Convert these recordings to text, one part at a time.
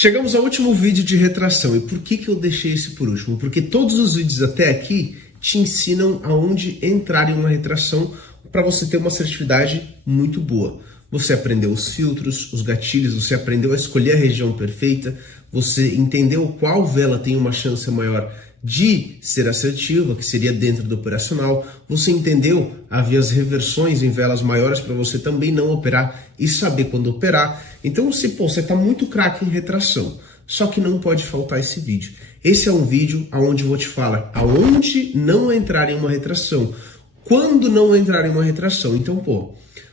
Chegamos ao último vídeo de retração. E por que eu deixei esse por último? Porque todos os vídeos até aqui te ensinam aonde entrar em uma retração para você ter uma assertividade muito boa. Você aprendeu os filtros, os gatilhos, você aprendeu a escolher a região perfeita, você entendeu qual vela tem uma chance maior de ser assertiva, que seria dentro do operacional, você entendeu havia as reversões em velas maiores para você também não operar e saber quando operar. Então você está muito craque em retração, só que não pode faltar esse vídeo. Esse é um vídeo onde eu vou te falar aonde não entrar em uma retração, quando não entrar em uma retração. Então,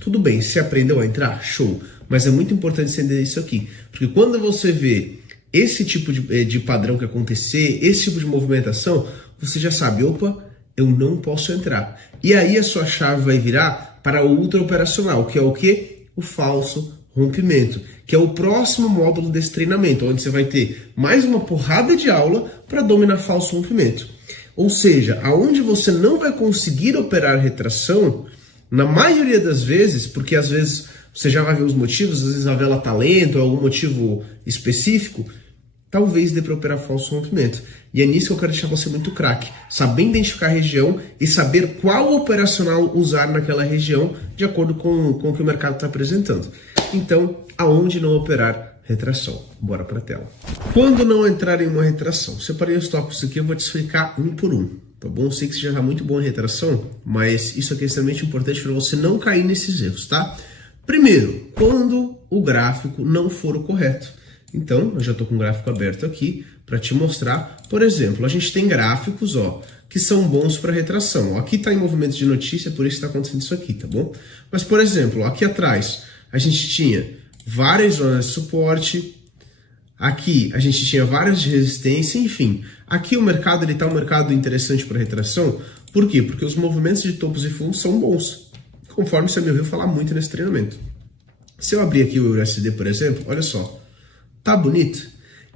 tudo bem, você aprendeu a entrar? Show! Mas é muito importante você entender isso aqui, porque quando você vê esse tipo de padrão que acontecer, esse tipo de movimentação, você já sabe, opa, eu não posso entrar. E aí a sua chave vai virar para o ultra operacional, que é o quê? O falso rompimento, que é o próximo módulo desse treinamento, onde você vai ter mais uma porrada de aula para dominar falso rompimento. Ou seja, aonde você não vai conseguir operar retração, na maioria das vezes, porque às vezes você já vai ver os motivos, às vezes a vela tá lenta ou algum motivo específico, talvez dê para operar falso rompimento. E é nisso que eu quero deixar você muito craque, saber identificar a região e saber qual operacional usar naquela região de acordo com o que o mercado está apresentando. Então, aonde não operar retração? Bora para a tela. Quando não entrar em uma retração? Separei os tópicos aqui, eu vou te explicar um por um, tá bom? Eu sei que você já está muito bom em retração, mas isso aqui é extremamente importante para você não cair nesses erros, tá? Primeiro, quando o gráfico não for o correto. Então, eu já estou com o gráfico aberto aqui para te mostrar. Por exemplo, a gente tem gráficos que são bons para retração. Aqui está em movimento de notícia, por isso está acontecendo isso aqui, tá bom? Mas, por exemplo, aqui atrás a gente tinha várias zonas de suporte, aqui a gente tinha várias de resistência, enfim. Aqui o mercado está um mercado interessante para retração. Por quê? Porque os movimentos de topos e fundos são bons, conforme você me ouviu falar muito nesse treinamento. Se eu abrir aqui o EURUSD, por exemplo, olha só. Tá bonito?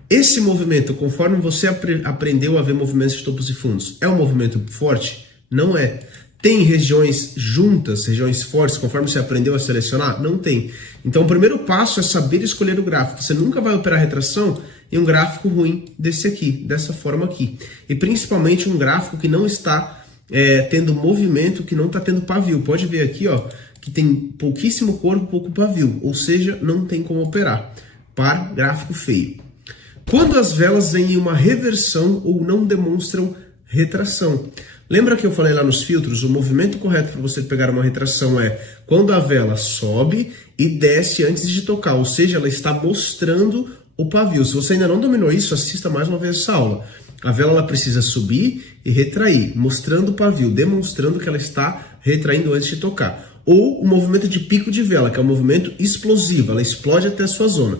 Esse movimento, conforme você aprendeu a ver movimentos de topos e fundos, é um movimento forte? Não é. Tem regiões juntas, regiões fortes, conforme você aprendeu a selecionar? Não tem. Então o primeiro passo é saber escolher o gráfico. Você nunca vai operar retração em um gráfico ruim desse aqui, dessa forma aqui. E principalmente um gráfico que não está tendo movimento, que não está tendo pavio. Pode ver aqui, que tem pouquíssimo corpo, pouco pavio. Ou seja, não tem como operar. Par, gráfico feio. Quando as velas vêm em uma reversão ou não demonstram retração. Lembra que eu falei lá nos filtros? O movimento correto para você pegar uma retração é quando a vela sobe e desce antes de tocar, ou seja, ela está mostrando o pavio. Se você ainda não dominou isso, assista mais uma vez essa aula. A vela ela precisa subir e retrair, mostrando o pavio, demonstrando que ela está retraindo antes de tocar. Ou o movimento de pico de vela, que é um movimento explosivo, ela explode até a sua zona.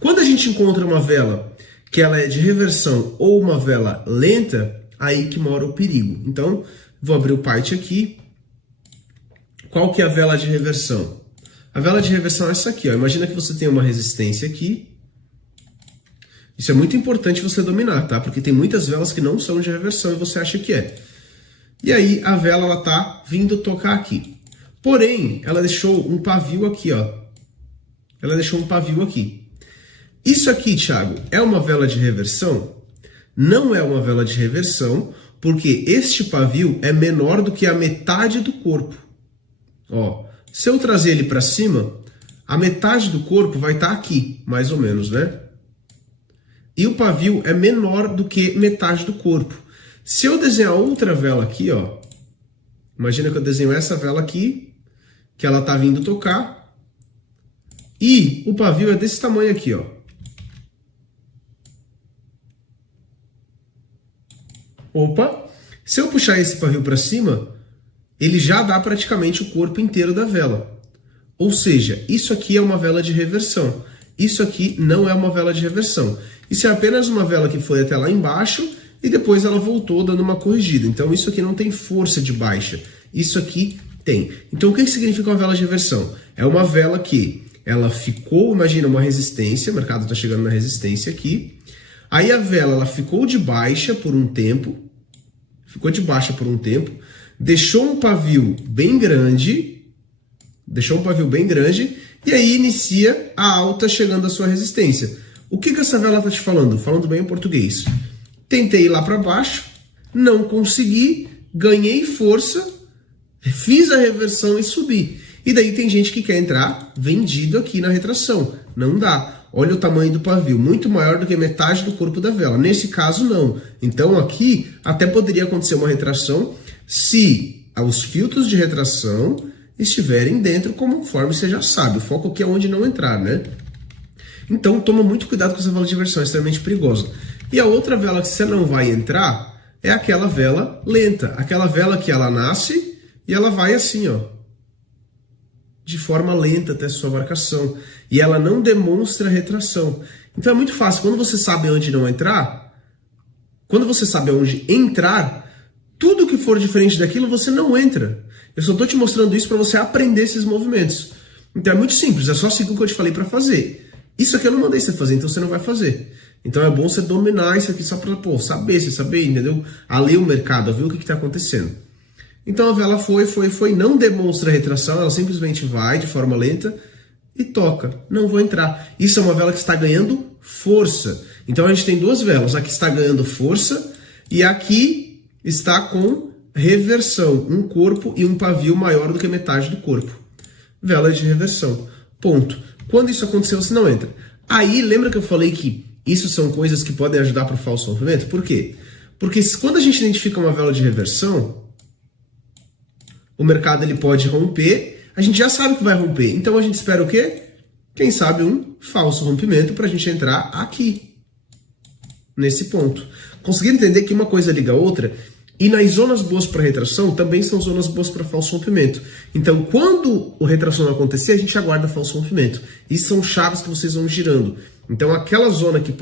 Quando a gente encontra uma vela que ela é de reversão ou uma vela lenta, aí que mora o perigo. Então, vou abrir o Python aqui. Qual que é a vela de reversão? A vela de reversão é essa aqui. Imagina que você tem uma resistência aqui. Isso é muito importante você dominar, tá? Porque tem muitas velas que não são de reversão e você acha que é. E aí a vela ela tá vindo tocar aqui. Porém, ela deixou um pavio aqui, Ela deixou um pavio aqui. Isso aqui, Thiago, é uma vela de reversão? Não é uma vela de reversão, porque este pavio é menor do que a metade do corpo. Se eu trazer ele para cima, a metade do corpo vai estar aqui, mais ou menos, né? E o pavio é menor do que metade do corpo. Se eu desenhar outra vela aqui, imagina que eu desenho essa vela aqui, que ela está vindo tocar, e o pavio é desse tamanho aqui, Opa! Se eu puxar esse pavio para cima, ele já dá praticamente o corpo inteiro da vela. Ou seja, isso aqui é uma vela de reversão. Isso aqui não é uma vela de reversão. Isso é apenas uma vela que foi até lá embaixo e depois ela voltou dando uma corrigida. Então isso aqui não tem força de baixa. Isso aqui tem. Então o que significa uma vela de reversão? É uma vela que ela ficou, imagina uma resistência, o mercado está chegando na resistência aqui. Aí a vela ela ficou de baixa por um tempo, deixou um pavio bem grande, e aí inicia a alta chegando à sua resistência. O que essa vela está te falando? Falando bem em português. Tentei ir lá para baixo, não consegui, ganhei força, fiz a reversão e subi. E daí tem gente que quer entrar vendido aqui na retração. Não dá. Olha o tamanho do pavio, muito maior do que metade do corpo da vela. Nesse caso, não. Então aqui até poderia acontecer uma retração se os filtros de retração estiverem dentro, conforme você já sabe. O foco aqui é onde não entrar, né? Então toma muito cuidado com essa vela de inversão, é extremamente perigosa. E a outra vela que você não vai entrar é aquela vela lenta. Aquela vela que ela nasce e ela vai assim, ó, de forma lenta até a sua marcação. E ela não demonstra retração. Então é muito fácil. Quando você sabe onde não entrar, quando você sabe onde entrar, tudo que for diferente daquilo, você não entra. Eu só estou te mostrando isso para você aprender esses movimentos. Então é muito simples, é só seguir o que eu te falei para fazer. Isso aqui eu não mandei você fazer, então você não vai fazer. Então é bom você dominar isso aqui só para saber, você saber, entendeu? A ler o mercado, a ver o que está acontecendo. Então a vela foi, não demonstra retração, ela simplesmente vai de forma lenta e toca. Não vou entrar. Isso é uma vela que está ganhando força. Então a gente tem duas velas, aqui está ganhando força e aqui está com reversão, um corpo e um pavio maior do que metade do corpo. Vela de reversão. Ponto. Quando isso acontecer, você não entra. Aí, lembra que eu falei que isso são coisas que podem ajudar para o falso rompimento? Por quê? Porque quando a gente identifica uma vela de reversão, o mercado ele pode romper, a gente já sabe que vai romper. Então a gente espera o quê? Quem sabe um falso rompimento para a gente entrar aqui, nesse ponto. Conseguir entender que uma coisa liga a outra, e nas zonas boas para retração também são zonas boas para falso rompimento. Então, quando o retração não acontecer, a gente aguarda falso rompimento. E são chaves que vocês vão girando. Então, aquela zona que,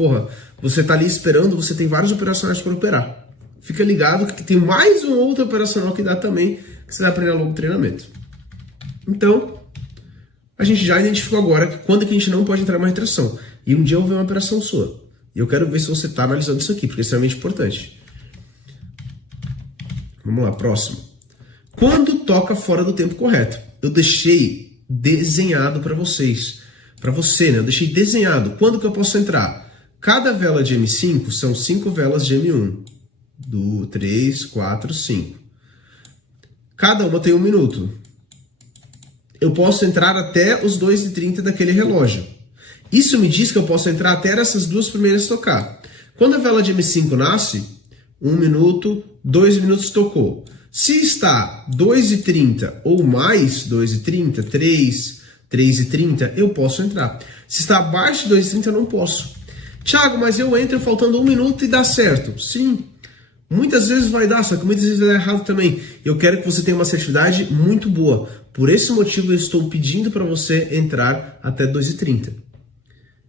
você tá ali esperando, você tem vários operacionais para operar. Fica ligado que tem mais um outro operacional que dá também, que você vai aprender ao longo do treinamento. Então, a gente já identificou agora que quando é que a gente não pode entrar em uma retração. E um dia eu vou ver uma operação sua. E eu quero ver se você está analisando isso aqui, porque é extremamente importante. Vamos lá, próximo. Quando toca fora do tempo correto? Eu deixei desenhado para vocês. Para você, né? Eu deixei desenhado. Quando que eu posso entrar? Cada vela de M5 são 5 velas de M1. 2, 3, 4, 5. Cada uma tem 1 minuto. Eu posso entrar até os 2h30 daquele relógio. Isso me diz que eu posso entrar até essas duas primeiras tocar. Quando a vela de M5 nasce, 1 minuto, 2 minutos tocou. Se está 2h30 ou mais 2h30, 3h30, eu posso entrar. Se está abaixo de 2h30, eu não posso. Thiago, mas eu entro faltando 1 minuto e dá certo. Sim, muitas vezes vai dar, só que muitas vezes vai dar errado também. Eu quero que você tenha uma assertividade muito boa. Por esse motivo, eu estou pedindo para você entrar até 2h30.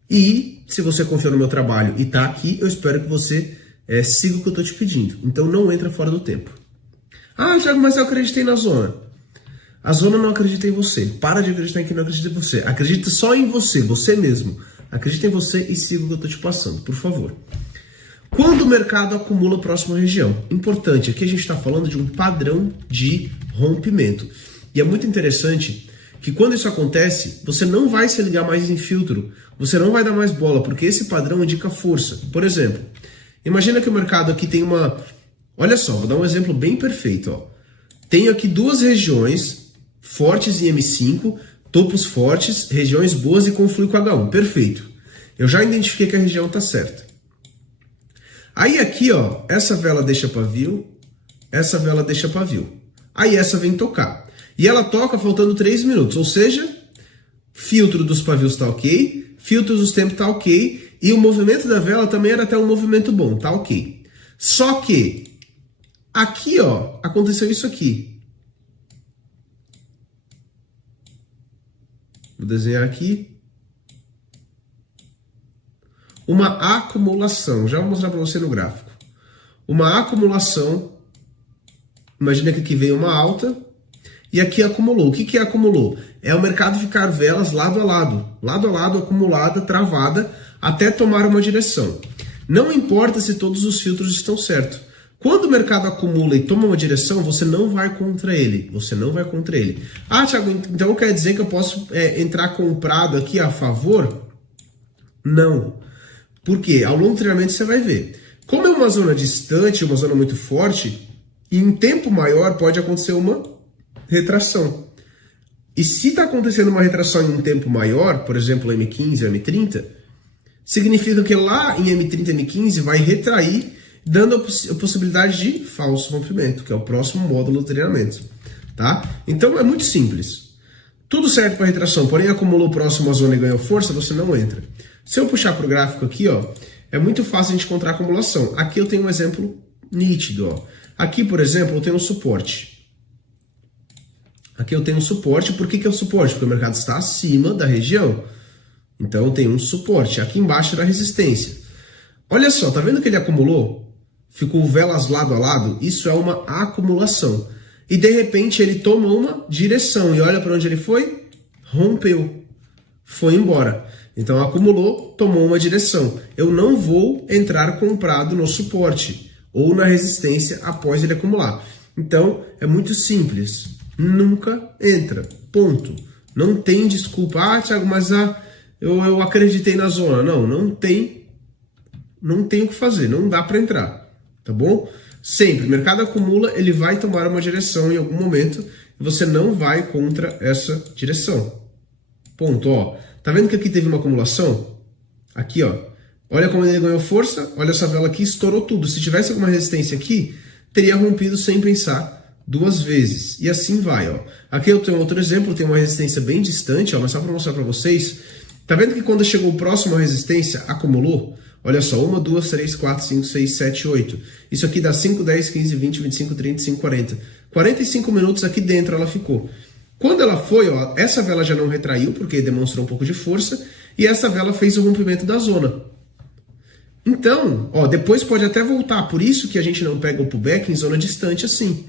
E se você confia no meu trabalho e está aqui, eu espero que você siga o que eu estou te pedindo. Então não entra fora do tempo. Ah, Thiago, mas eu acreditei na zona. A zona não acredita em você. Para de acreditar em quem não acredita em você. Acredita só em você, você mesmo. Acredita em você e siga o que eu estou te passando, por favor. Quando o mercado acumula próximo à região? Importante, aqui a gente está falando de um padrão de rompimento. E é muito interessante que quando isso acontece, você não vai se ligar mais em filtro. Você não vai dar mais bola, porque esse padrão indica força. Por exemplo, imagina que o mercado aqui tem uma... Olha só, vou dar um exemplo bem perfeito. Ó. Tenho aqui duas regiões fortes em M5, topos fortes, regiões boas e conflui com H1. Perfeito. Eu já identifiquei que a região está certa. Aí aqui, ó, essa vela deixa pavio, essa vela deixa pavio. Aí essa vem tocar. E ela toca faltando 3 minutos, ou seja, filtro dos pavios está ok, filtro dos tempos está ok, e o movimento da vela também era até um movimento bom, tá ok. Só que aqui, ó, aconteceu isso aqui. Vou desenhar aqui. Uma acumulação. Já vou mostrar para você no gráfico. Uma acumulação. Imagina que aqui veio uma alta e aqui acumulou. O que que acumulou? É o mercado ficar velas lado a lado, acumulada, travada, até tomar uma direção. Não importa se todos os filtros estão certos. Quando o mercado acumula e toma uma direção, você não vai contra ele. Você não vai contra ele. Ah, Thiago, então quer dizer que eu posso entrar comprado aqui a favor? Não. Por quê? Ao longo do treinamento você vai ver. Como é uma zona distante, uma zona muito forte, em tempo maior pode acontecer uma retração. E se está acontecendo uma retração em um tempo maior, por exemplo, M15 ou M30, significa que lá em M30 e M15 vai retrair, dando a possibilidade de falso rompimento, que é o próximo módulo do treinamento. Tá? Então é muito simples. Tudo certo para retração, porém acumulou próximo à zona e ganhou força, você não entra. Se eu puxar para o gráfico aqui, ó, é muito fácil a gente encontrar acumulação. Aqui eu tenho um exemplo nítido. Ó. Aqui, por exemplo, eu tenho um suporte. Aqui eu tenho um suporte. Por que é o suporte? Porque o mercado está acima da região. Então tem um suporte. Aqui embaixo era a resistência. Olha só, tá vendo que ele acumulou? Ficou velas lado a lado? Isso é uma acumulação. E de repente ele tomou uma direção. E olha para onde ele foi? Rompeu. Foi embora. Então acumulou, tomou uma direção. Eu não vou entrar comprado no suporte ou na resistência após ele acumular. Então é muito simples. Nunca entra. Ponto. Não tem desculpa. Ah, Thiago, mas eu acreditei na zona. Não tem o que fazer. Não dá para entrar. Tá bom? Sempre. O mercado acumula, ele vai tomar uma direção em algum momento e você não vai contra essa direção. Ponto. Ó. Tá vendo que aqui teve uma acumulação? Aqui, ó. Olha como ele ganhou força. Olha essa vela aqui, estourou tudo. Se tivesse alguma resistência aqui, teria rompido sem pensar duas vezes. E assim vai, ó. Aqui eu tenho outro exemplo, tem uma resistência bem distante, ó, mas só para mostrar para vocês. Tá vendo que quando chegou próximo à resistência, acumulou? Olha só, 1, 2, 3, 4, 5, 6, 7, 8. Isso aqui dá 5, 10, 15, 20, 25, 35, 40. 45 minutos aqui dentro ela ficou. Quando ela foi, ó, essa vela já não retraiu, porque demonstrou um pouco de força, e essa vela fez o rompimento da zona. Então, ó, depois pode até voltar, por isso que a gente não pega o pullback em zona distante assim.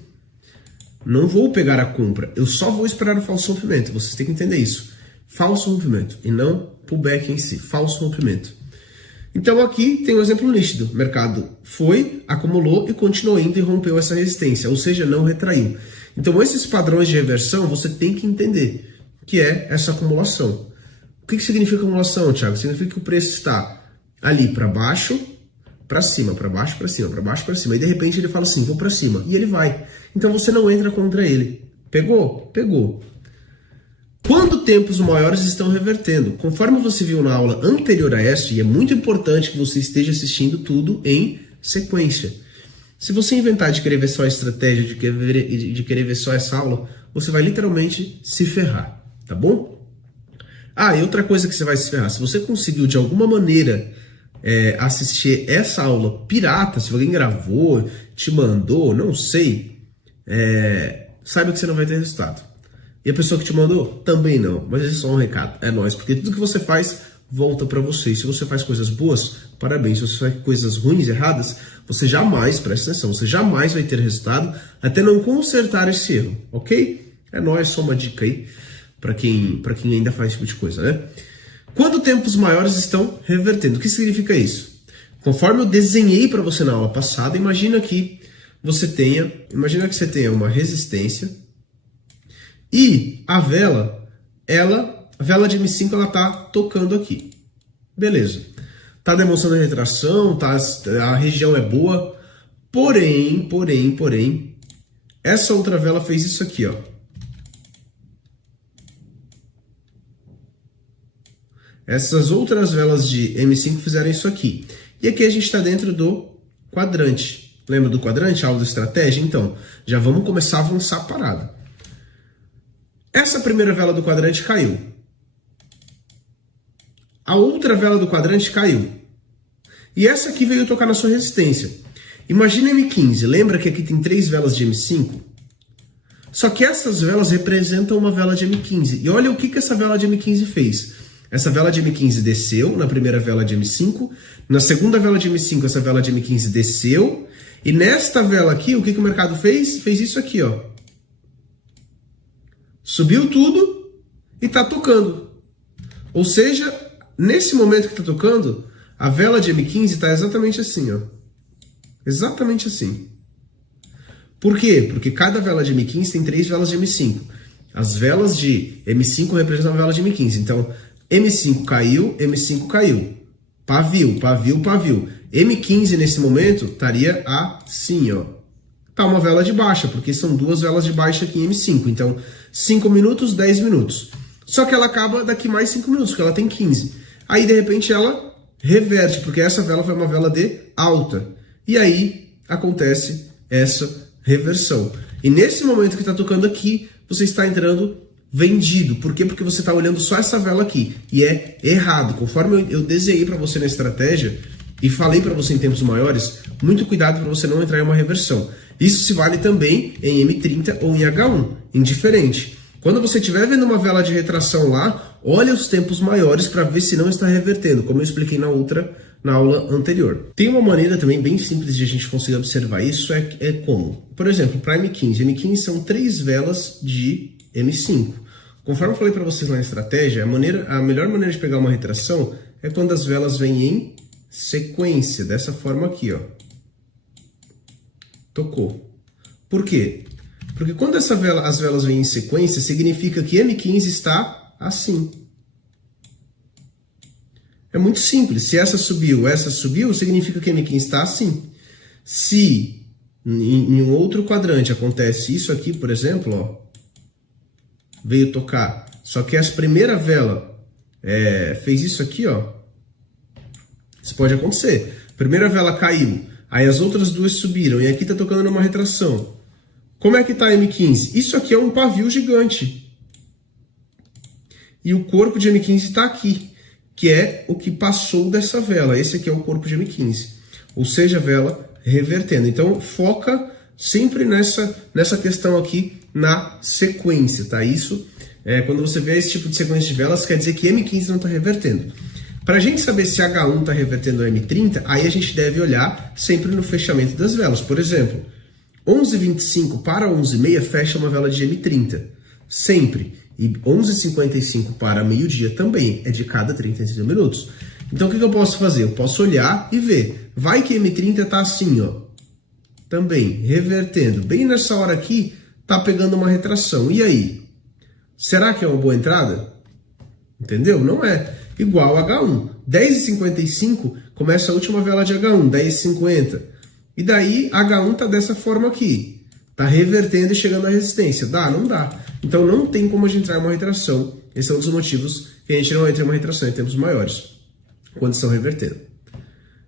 Não vou pegar a compra, eu só vou esperar o falso rompimento, vocês têm que entender isso. Falso rompimento, e não pullback em si, falso rompimento. Então aqui tem um exemplo nítido, o mercado foi, acumulou e continuou indo e rompeu essa resistência, ou seja, não retraiu. Então esses padrões de reversão você tem que entender, que é essa acumulação. O que significa acumulação, Thiago? Significa que o preço está ali para baixo, para cima, para baixo, para cima, para baixo, para cima. E de repente ele fala assim, vou para cima. E ele vai. Então você não entra contra ele. Pegou? Pegou. Quando tempos maiores estão revertendo? Conforme você viu na aula anterior a essa, e é muito importante que você esteja assistindo tudo em sequência. Se você inventar de querer ver só a estratégia, de querer ver só essa aula, você vai literalmente se ferrar, tá bom? Ah, e outra coisa que você vai se ferrar, se você conseguiu de alguma maneira assistir essa aula pirata, se alguém gravou, te mandou, não sei, saiba que você não vai ter resultado. E a pessoa que te mandou, também não, mas é só um recado, é nóis, porque tudo que você faz volta para você. E se você faz coisas boas, parabéns. Se você faz coisas ruins, erradas, você jamais, presta atenção, você jamais vai ter resultado até não consertar esse erro, ok? É nóis, só uma dica aí para quem ainda faz esse tipo de coisa, né? Quando tempos maiores estão revertendo, o que significa isso? Conforme eu desenhei para você na aula passada, imagina que você tenha uma resistência e a vela de M5 ela tá tocando aqui. Beleza. Tá demonstrando retração, a região é boa. Porém, essa outra vela fez isso aqui, ó. Essas outras velas de M5 fizeram isso aqui. E aqui a gente está dentro do quadrante. Lembra do quadrante, aula de estratégia? Então, já vamos começar a avançar a parada. Essa primeira vela do quadrante caiu. A outra vela do quadrante caiu. E essa aqui veio tocar na sua resistência. Imagina M15. Lembra que aqui tem 3 velas de M5? Só que essas velas representam uma vela de M15. E olha o que essa vela de M15 fez. Essa vela de M15 desceu na primeira vela de M5. Na segunda vela de M5, essa vela de M15 desceu. E nesta vela aqui, o que o mercado fez? Fez isso aqui, ó. Subiu tudo e está tocando. Ou seja, nesse momento que está tocando, a vela de M15 está exatamente assim, ó. Exatamente assim. Por quê? Porque cada vela de M15 tem 3 velas de M5. As velas de M5 representam a vela de M15. Então, M5 caiu, M5 caiu. pavio, pavio, pavio. M15 nesse momento estaria assim, ó. Tá uma vela de baixa, porque são duas velas de baixa aqui em M5. Então, 5 minutos, 10 minutos. Só que ela acaba daqui mais 5 minutos, porque ela tem 15. Aí, de repente, ela reverte, porque essa vela foi uma vela de alta. E aí, acontece essa reversão. E nesse momento que está tocando aqui, você está entrando vendido. Por quê? Porque você está olhando só essa vela aqui. E é errado. Conforme eu desenhei para você na estratégia e falei para você em tempos maiores, muito cuidado para você não entrar em uma reversão. Isso se vale também em M30 ou em H1, indiferente. Quando você estiver vendo uma vela de retração lá, olha os tempos maiores para ver se não está revertendo, como eu expliquei na aula anterior. Tem uma maneira também bem simples de a gente conseguir observar isso, é como? Por exemplo, para M15. M15 são 3 velas de M5. Conforme eu falei para vocês na estratégia, a melhor maneira de pegar uma retração é quando as velas vêm em sequência, dessa forma aqui, ó. Tocou. Por quê? Porque quando as velas vêm em sequência, significa que M15 está assim. É muito simples. Se essa subiu, significa que M15 está assim. Se em um outro quadrante acontece isso aqui, por exemplo, ó, veio tocar, só que essa primeira vela fez isso aqui, ó. Isso pode acontecer. Primeira vela caiu, aí as outras duas subiram, e aqui está tocando numa retração. Como é que está a M15? Isso aqui é um pavio gigante. E o corpo de M15 está aqui, que é o que passou dessa vela. Esse aqui é o corpo de M15. Ou seja, a vela revertendo. Então, foca sempre nessa questão aqui na sequência, tá? Isso, quando você vê esse tipo de sequência de velas, quer dizer que M15 não está revertendo. Para a gente saber se H1 está revertendo a M30, aí a gente deve olhar sempre no fechamento das velas. Por exemplo, 11h25 para 11h30 fecha uma vela de M30, sempre. E 11h55 para meio-dia também, é de cada 35 minutos. Então o que eu posso fazer? Eu posso olhar e ver. Vai que M30 está assim, ó. Também, revertendo. Bem nessa hora aqui, tá pegando uma retração. E aí? Será que é uma boa entrada? Entendeu? Não é. Igual H1. 10h55 começa a última vela de H1, 10h50. E daí H1 tá dessa forma aqui. Tá revertendo e chegando à resistência. Dá? Não dá. Então não tem como a gente entrar em uma retração. Esse é um dos motivos que a gente não entra em uma retração em tempos maiores, quando estão revertendo.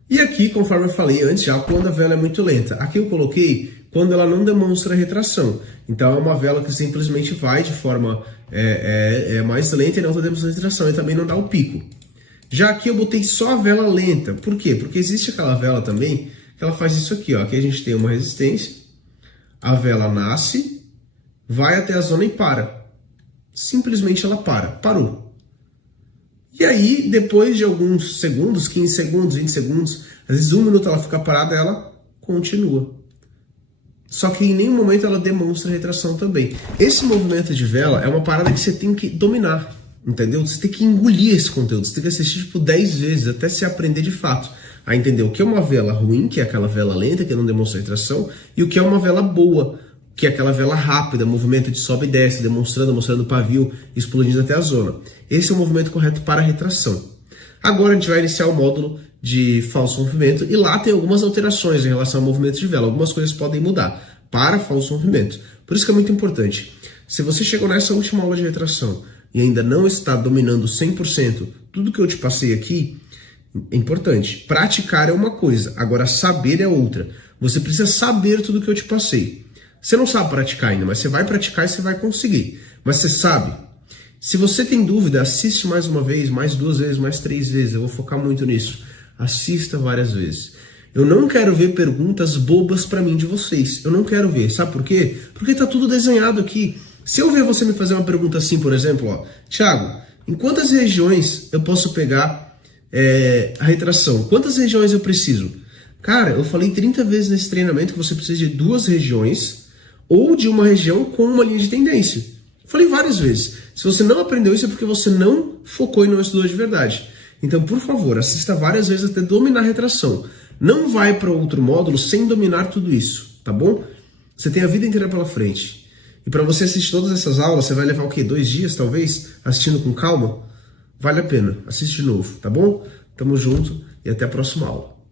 E aqui, conforme eu falei antes, já quando a vela é muito lenta. Aqui eu coloquei quando ela não demonstra retração. Então é uma vela que simplesmente vai de forma mais lenta e não está demonstrando retração. E também não dá o pico. Já aqui eu botei só a vela lenta. Por quê? Porque existe aquela vela também que ela faz isso aqui, ó. Aqui a gente tem uma resistência. A vela nasce, vai até a zona e para. Simplesmente ela parou. E aí, depois de alguns segundos, 15 segundos, 20 segundos, às vezes 1 minuto ela fica parada, ela continua. Só que em nenhum momento ela demonstra retração também. Esse movimento de vela é uma parada que você tem que dominar, entendeu? Você tem que engolir esse conteúdo, você tem que assistir tipo 10 vezes até se aprender de fato a entender o que é uma vela ruim, que é aquela vela lenta, que não demonstra retração, e o que é uma vela boa, que é aquela vela rápida, movimento de sobe e desce, mostrando o pavio, explodindo até a zona. Esse é o movimento correto para retração. Agora a gente vai iniciar o módulo de falso movimento, e lá tem algumas alterações em relação ao movimento de vela. Algumas coisas podem mudar para falso movimento. Por isso que é muito importante. Se você chegou nessa última aula de retração e ainda não está dominando 100% tudo que eu te passei aqui, é importante. Praticar é uma coisa, agora saber é outra. Você precisa saber tudo que eu te passei. Você não sabe praticar ainda, mas você vai praticar e você vai conseguir. Mas você sabe. Se você tem dúvida, assiste mais uma vez, mais 2 vezes, mais 3 vezes. Eu vou focar muito nisso. Assista várias vezes. Eu não quero ver perguntas bobas para mim de vocês. Eu não quero ver. Sabe por quê? Porque tá tudo desenhado aqui. Se eu ver você me fazer uma pergunta assim, por exemplo, ó, Thiago, em quantas regiões eu posso pegar a retração? Quantas regiões eu preciso? Cara, eu falei 30 vezes nesse treinamento que você precisa de 2 regiões ou de uma região com uma linha de tendência. Falei várias vezes. Se você não aprendeu isso é porque você não focou e não estudou de verdade. Então, por favor, assista várias vezes até dominar a retração. Não vai para outro módulo sem dominar tudo isso, tá bom? Você tem a vida inteira pela frente. E para você assistir todas essas aulas, você vai levar o quê? 2 dias, talvez? Assistindo com calma? Vale a pena. Assiste de novo, tá bom? Tamo junto. e até a próxima aula.